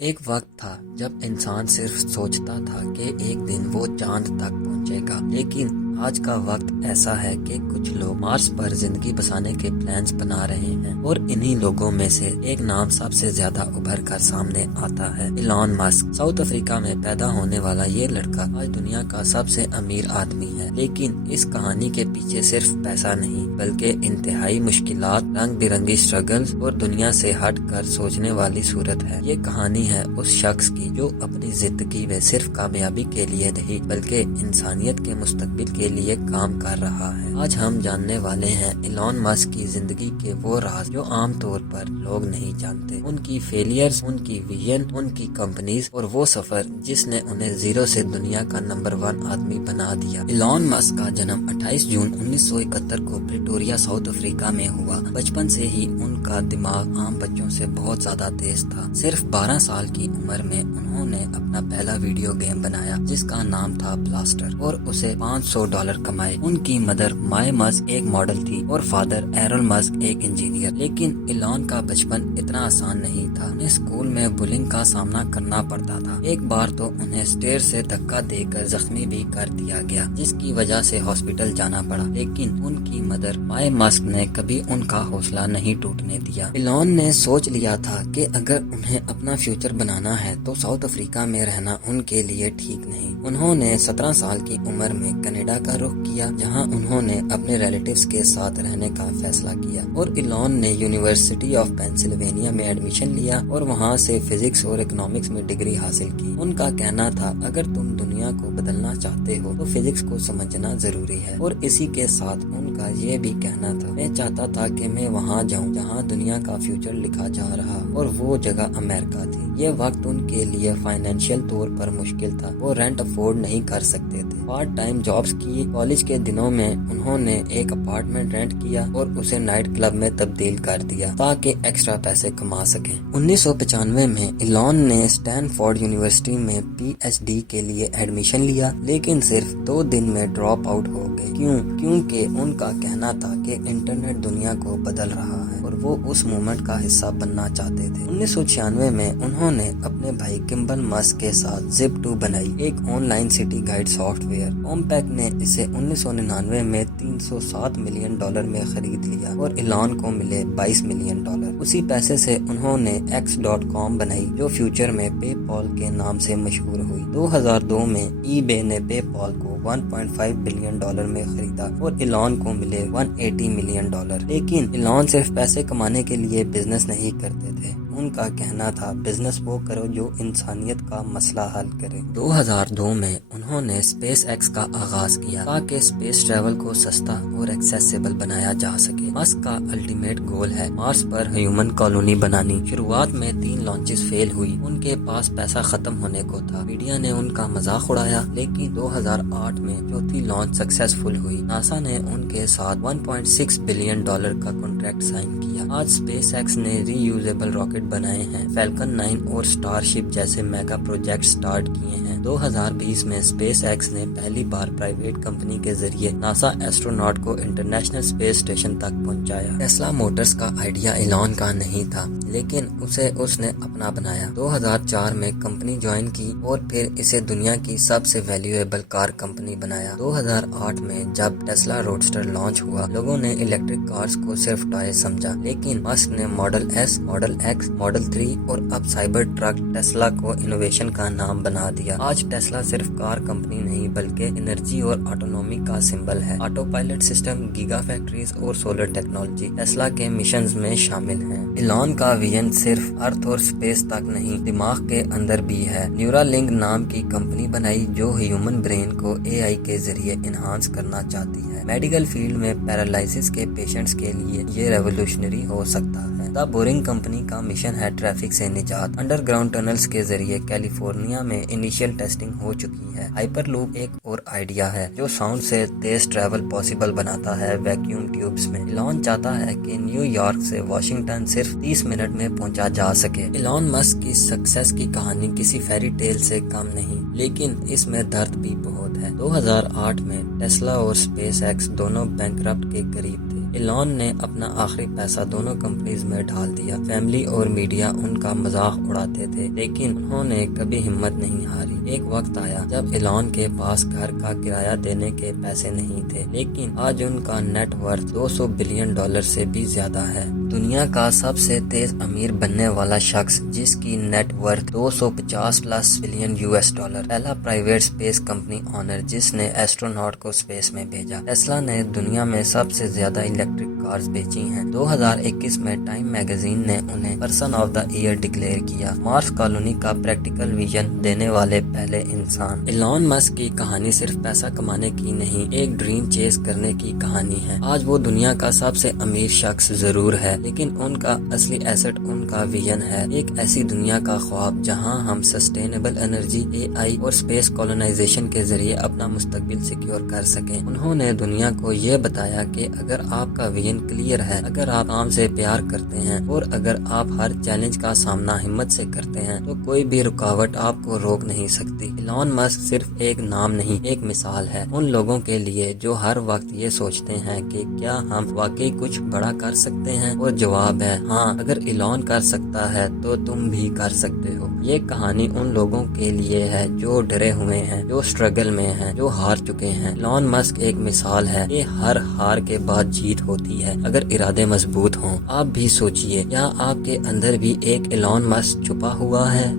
ایک وقت تھا جب انسان صرف سوچتا تھا کہ ایک دن وہ چاند تک پہنچے گا، لیکن آج کا وقت ایسا ہے کہ کچھ لوگ مارس پر زندگی بسانے کے پلانز بنا رہے ہیں، اور انہی لوگوں میں سے ایک نام سب سے زیادہ ابھر کر سامنے آتا ہے، ایلان مسک۔ ساؤتھ افریقہ میں پیدا ہونے والا یہ لڑکا آج دنیا کا سب سے امیر آدمی ہے، لیکن اس کہانی کے پیچھے صرف پیسہ نہیں بلکہ انتہائی مشکلات، رنگ برنگی سٹرگلز اور دنیا سے ہٹ کر سوچنے والی صورت ہے۔ یہ کہانی ہے اس شخص کی جو اپنی زندگی میں صرف کامیابی کے لیے نہیں بلکہ انسانیت کے مستقبل کے لیے کام کر رہا ہے۔ آج ہم جاننے والے ہیں ایلان مسک کی زندگی کے وہ راز جو عام طور پر لوگ نہیں جانتے، ان کی فیلیئرز، ان کی ویژن، ان کی کمپنیز اور وہ سفر جس نے انہیں زیرو سے دنیا کا نمبر 1 آدمی بنا دیا۔ ایلان مسک کا جنم 28 جون 1971 کو پریٹوریا، ساؤتھ افریقہ میں ہوا۔ بچپن سے ہی ان کا دماغ عام بچوں سے بہت زیادہ تیز تھا۔ صرف 12 سال کی عمر میں انہوں نے اپنا پہلا ویڈیو گیم بنایا جس کا نام تھا بلاسٹر، اور اسے $500 کمائے۔ ان کی مدر مائے مسک ایک ماڈل تھی اور فادر ایرون مسک ایک انجینئر۔ لیکن ایلان کا بچپن اتنا آسان نہیں تھا۔ انہیں اسکول میں بلنگ کا سامنا کرنا پڑتا تھا۔ ایک بار تو انہیں اسٹیئر سے دھکا دے کر زخمی بھی کر دیا گیا، جس کی وجہ سے ہاسپٹل جانا پڑا، لیکن ان کی مدر مائے مسک نے کبھی ان کا حوصلہ نہیں ٹوٹنے دیا۔ ایلان نے سوچ لیا تھا کہ اگر انہیں اپنا فیوچر بنانا ہے تو ساؤتھ افریقہ میں رہنا ان کے لیے ٹھیک نہیں۔ انہوں نے 17 سال کی عمر میں کینیڈا کا رخ کیا، جہاں انہوں نے اپنے ریلیٹیوز کے ساتھ رہنے کا فیصلہ کیا، اور ایلان نے یونیورسٹی آف پینسلوینیا میں ایڈمیشن لیا اور وہاں سے فزکس اور اکنامکس میں ڈگری حاصل کی۔ ان کا کہنا تھا اگر تم دنیا کو بدلنا چاہتے ہو تو فزکس کو سمجھنا ضروری ہے، اور اسی کے ساتھ ان کا یہ بھی کہنا تھا میں چاہتا تھا کہ میں وہاں جاؤں جہاں دنیا کا فیوچر لکھا جا رہا، اور وہ جگہ امریکہ تھی۔ یہ وقت ان کے لیے فائنینشیل طور پر مشکل تھا، وہ رینٹ افورڈ نہیں کر سکتے تھے۔ پارٹ ٹائم جابز کی۔ کالج کے دنوں میں انہوں نے ایک اپارٹمنٹ رینٹ کیا اور اسے نائٹ کلب میں تبدیل کر دیا تاکہ ایکسٹرا پیسے کما سکیں۔ 1995 میں ایلان نے اسٹینفورڈ یونیورسٹی میں PhD کے لیے ایڈمیشن لیا، لیکن صرف 2 دن میں ڈراپ آؤٹ ہو گئے۔ کیونکہ ان کا کہنا تھا کہ انٹرنیٹ دنیا کو بدل رہا ہے اور وہ اس موومنٹ کا حصہ بننا چاہتے تھے۔ 1996 میں انہوں نے اپنے بھائی کمبل مسک کے ساتھ Zip2 بنائی، ایک online city guide software. Compaq نے اسے 1999 میں $307 ملین میں خرید لیا اور ایلان کو ملے $22 ملین۔ اسی پیسے سے انہوں نے X.com بنائی جو فیوچر میں پے پال کے نام سے مشہور ہوئی۔ 2002 میں ای بے نے پے پال کو $1.5 بلین میں خریدا اور ایلان کو ملے $180 ملین۔ لیکن ایلان صرف پیسے کمانے کے لیے بزنس نہیں کرتے تھے، ان کا کہنا تھا بزنس وہ کرو جو انسانیت کا مسئلہ حل کرے۔ 2002 میں انہوں نے اسپیس ایکس کا آغاز کیا تاکہ اسپیس ٹریول کو سستا اور ایکسیسیبل بنایا جا سکے۔ مسک کا الٹیمیٹ گول ہے مارس پر ہیومن کالونی بنانی۔ شروعات میں 3 لانچز فیل ہوئی، ان کے پاس پیسہ ختم ہونے کو تھا، میڈیا نے ان کا مذاق اڑایا، لیکن 2008 میں چوتھی لانچ سکسیسفل ہوئی۔ ناسا نے ان کے ساتھ $1.6 بلین کا کانٹریکٹ سائن کیا۔ آج اسپیس ایکس نے ری یوزیبل راکٹ بنائے ہیں، فیلکن 9 اور اسٹار شپ جیسے میگا پروجیکٹ سٹارٹ کیے ہیں۔ 2020 میں اسپیس ایکس نے پہلی بار پرائیویٹ کمپنی کے ذریعے ناسا ایسٹروناٹ کو انٹرنیشنل اسپیس اسٹیشن تک پہنچایا۔ ٹیسلا موٹرز کا آئیڈیا ایلان کا نہیں تھا، لیکن اسے اس نے اپنا بنایا۔ 2004 میں کمپنی جوائن کی اور پھر اسے دنیا کی سب سے ویلیویبل کار کمپنی بنایا۔ 2008 میں جب ٹیسلا روڈسٹر لانچ ہوا، لوگوں نے الیکٹرک کارز کو صرف ٹوائے سمجھا، لیکن مسک نے model S, model x, model 3 اور اب سائبر ٹرک ٹیسلا کو انوویشن کا نام بنا دیا۔ آج ٹیسلا صرف کار کمپنی نہیں بلکہ انرجی اور آٹونومی کا سمبل ہے۔ Autopilot system, gigafactories اور سولر ٹیکنالوجی ٹیسلا کے مشنز میں شامل ہیں۔ ایلان کا ویژن صرف ارتھ اور اسپیس تک نہیں، دماغ کے اندر بھی ہے۔ نیورالنک نام کی کمپنی بنائی جو ہیومن برین کو AI کے ذریعے انہانس کرنا چاہتی ہے۔ میڈیکل فیلڈ میں پیرالائسس کے پیشنٹس کے لیے یہ ریولوشنری ہو سکتا ہے۔ دا بورنگ کمپنی کا مشن ہے ٹریفک سے نجات۔ انڈر گراؤنڈ ٹنلز کے ذریعے کیلیفورنیا میں انیشیل ٹیسٹنگ ہو چکی ہے۔ ہائپر لوپ ایک اور آئیڈیا ہے جو ساؤنڈ سے تیز ٹریول پاسبل بناتا ہے ویکیوم ٹیوبز میں۔ ایلان چاہتا ہے کہ نیو یارک سے واشنگٹن صرف 30 منٹ میں پہنچا جا سکے۔ ایلان مسک کی سکسیس کی کہانی کسی فیری ٹیل سے کم نہیں، لیکن اس میں درد بھی بہت ہے۔ 2008 میں ٹیسلا اور اسپیس ایکس دونوں بینکرپٹ کے قریب تھے۔ ایلون نے اپنا آخری پیسہ دونوں کمپنیز میں ڈال دیا۔ فیملی اور میڈیا ان کا مذاق اڑاتے تھے، لیکن انہوں نے کبھی ہمت نہیں ہاری۔ ایک وقت آیا جب ایلون کے پاس گھر کا کرایہ دینے کے پیسے نہیں تھے، لیکن آج ان کا نیٹ ورتھ $200 بلین سے بھی زیادہ ہے۔ دنیا کا سب سے تیز امیر بننے والا شخص، جس کی نیٹ ورتھ $250+ بلین پہلا پرائیویٹ اسپیس کمپنی آنر جس نے ایسٹروناٹ کو اسپیس میں بھیجا۔ ٹیسلا نے دنیا میں سب سے زیادہ الیکٹرک کارز بیچی ہیں۔ 2021 میں ٹائم میگزین نے انہیں person of the year declare کیا۔ مارس کالونی کا پریکٹیکل ویژن دینے والے پہلے انسان۔ ایلون مسک کی کہانی صرف پیسہ کمانے کی نہیں، ایک ڈریم چیز کرنے کی کہانی ہے۔ آج وہ دنیا کا سب سے امیر شخص ضرور ہے، لیکن ان کا اصلی ایسٹ ان کا ویژن ہے، ایک ایسی دنیا کا خواب جہاں ہم سسٹینیبل انرجی، AI اور اسپیس کولونائزیشن کے ذریعے اپنا مستقبل سیکیور کر سکیں۔ انہوں نے دنیا کو یہ بتایا کہ اگر آپ کا ویژن کلیئر ہے، اگر آپ کام سے پیار کرتے ہیں اور اگر آپ ہر چیلنج کا سامنا ہمت سے کرتے ہیں تو کوئی بھی رکاوٹ آپ کو روک نہیں سکتی۔ ایلون مسک صرف ایک نام نہیں، ایک مثال ہے ان لوگوں کے لیے جو ہر وقت یہ سوچتے ہیں کہ کیا ہم واقعی کچھ بڑا کر سکتے ہیں، اور جواب ہے ہاں، اگر ایلون کر سکتا ہے تو تم بھی کر سکتے ہو۔ یہ کہانی ان لوگوں کے لیے ہے جو ڈرے ہوئے ہیں، جو اسٹرگل میں ہیں، جو ہار چکے ہیں۔ ایلون مسک ایک مثال ہے کہ ہر ہار کے بعد جیت ہوتی ہے اگر ارادے مضبوط ہوں۔ آپ بھی سوچئے، کیا آپ کے اندر بھی ایک ایلون مسک چھپا ہوا ہے؟